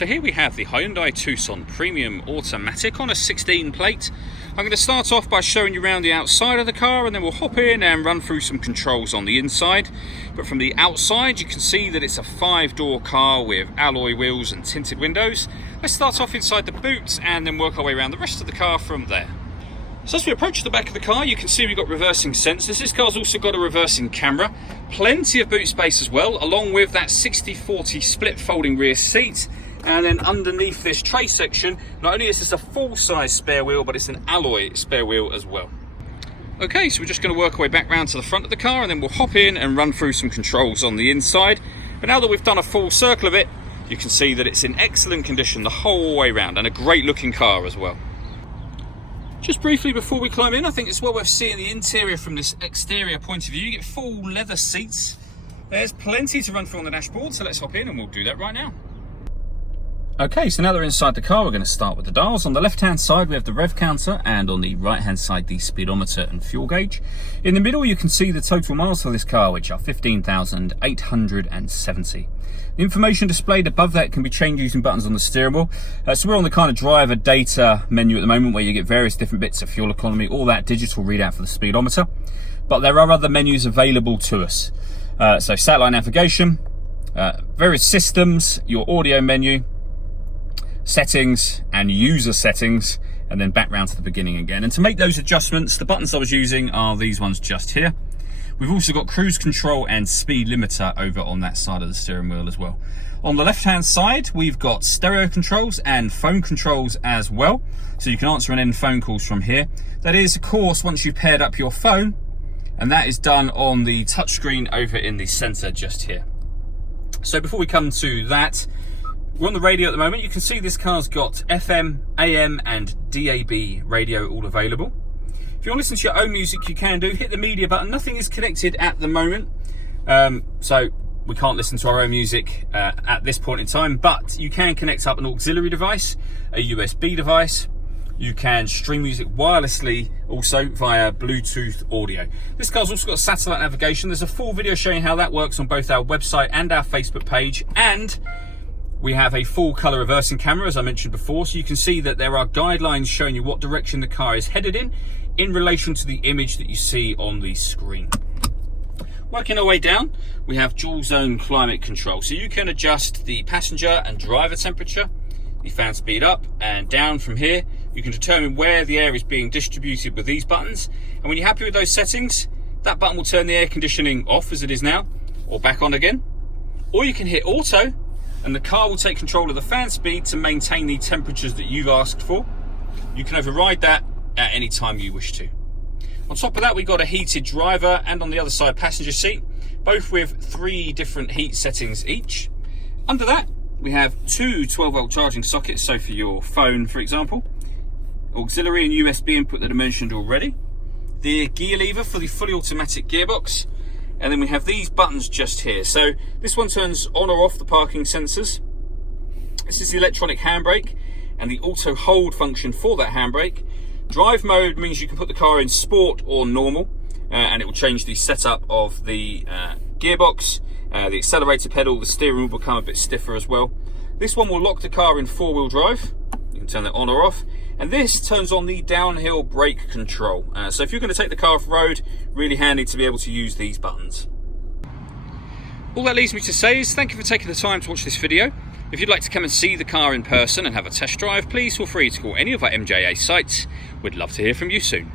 So here we have the Hyundai Tucson Premium Automatic on a 16 plate. I'm going to start off by showing you around the outside of the car, and then we'll hop in and run through some controls on the inside. But from the outside you can see that it's a 5-door car with alloy wheels and tinted windows. Let's start off inside the boot and then work our way around the rest of the car from there. So as we approach the back of the car, you can see we've got reversing sensors. This car's also got a reversing camera, plenty of boot space as well, along with that 60/40 split folding rear seat. And then underneath this tray section, not only is this a full-size spare wheel, but it's an alloy spare wheel as well. Okay, so we're just going to work our way back round to the front of the car, and then we'll hop in and run through some controls on the inside. But now that we've done a full circle of it, you can see that it's in excellent condition the whole way round, and a great looking car as well. Just briefly before we climb in, I think it's well worth seeing the interior from this exterior point of view. You get full leather seats. There's plenty to run through on the dashboard, so let's hop in and we'll do that right now. Okay, so now that we're inside the car, we're going to start with the dials. On the left-hand side, we have the rev counter, and on the right-hand side, the speedometer and fuel gauge. In the middle, you can see the total miles for this car, which are 15,870. The information displayed above that can be changed using buttons on the steering wheel. So we're on the kind of driver data menu at the moment, where you get various different bits of fuel economy, all that digital readout for the speedometer. But there are other menus available to us. So satellite navigation, various systems, your audio menu, settings and user settings, and then back round to the beginning again. And to make those adjustments, the buttons I was using are these ones just here. We've also got cruise control and speed limiter over on that side of the steering wheel as well. On the left hand side, we've got stereo controls and phone controls as well, so you can answer and end phone calls from here. That is, of course, once you've paired up your phone, and that is done on the touchscreen over in the center just here. So before we come to that, we're on the radio at the moment. You can see this car's got FM, AM and DAB radio all available. If you want to listen to your own music, you can do. Hit the media button. Nothing is connected at the moment, so we can't listen to our own music at this point in time, but you can connect up an auxiliary device, a USB device. You can stream music wirelessly also via Bluetooth audio. This car's also got satellite navigation. There's a full video showing how that works on both our website and our Facebook page, and we have a full colour reversing camera, as I mentioned before, so you can see that there are guidelines showing you what direction the car is headed in relation to the image that you see on the screen. Working our way down, we have dual zone climate control, so you can adjust the passenger and driver temperature, the fan speed up and down from here. You can determine where the air is being distributed with these buttons, and when you're happy with those settings, that button will turn the air conditioning off as it is now, or back on again. Or you can hit auto, and the car will take control of the fan speed to maintain the temperatures that you've asked for. You can override that at any time you wish to. On top of that, we've got a heated driver and on the other side passenger seat, both with 3 different heat settings each. Under that, we have 2 12-volt charging sockets, so for your phone, for example. Auxiliary and USB input that I mentioned already. The gear lever for the fully automatic gearbox. And then we have these buttons just here. So this one turns on or off the parking sensors. This is the electronic handbrake and the auto hold function for that handbrake. Drive mode means you can put the car in sport or normal, and it will change the setup of the gearbox, the accelerator pedal, the steering will become a bit stiffer as well. This one will lock the car in 4-wheel drive. You can turn that on or off. And this turns on the downhill brake control. So if you're going to take the car off road, really handy to be able to use these buttons. All that leaves me to say is thank you for taking the time to watch this video. If you'd like to come and see the car in person and have a test drive, please feel free to call any of our MJA sites. We'd love to hear from you soon.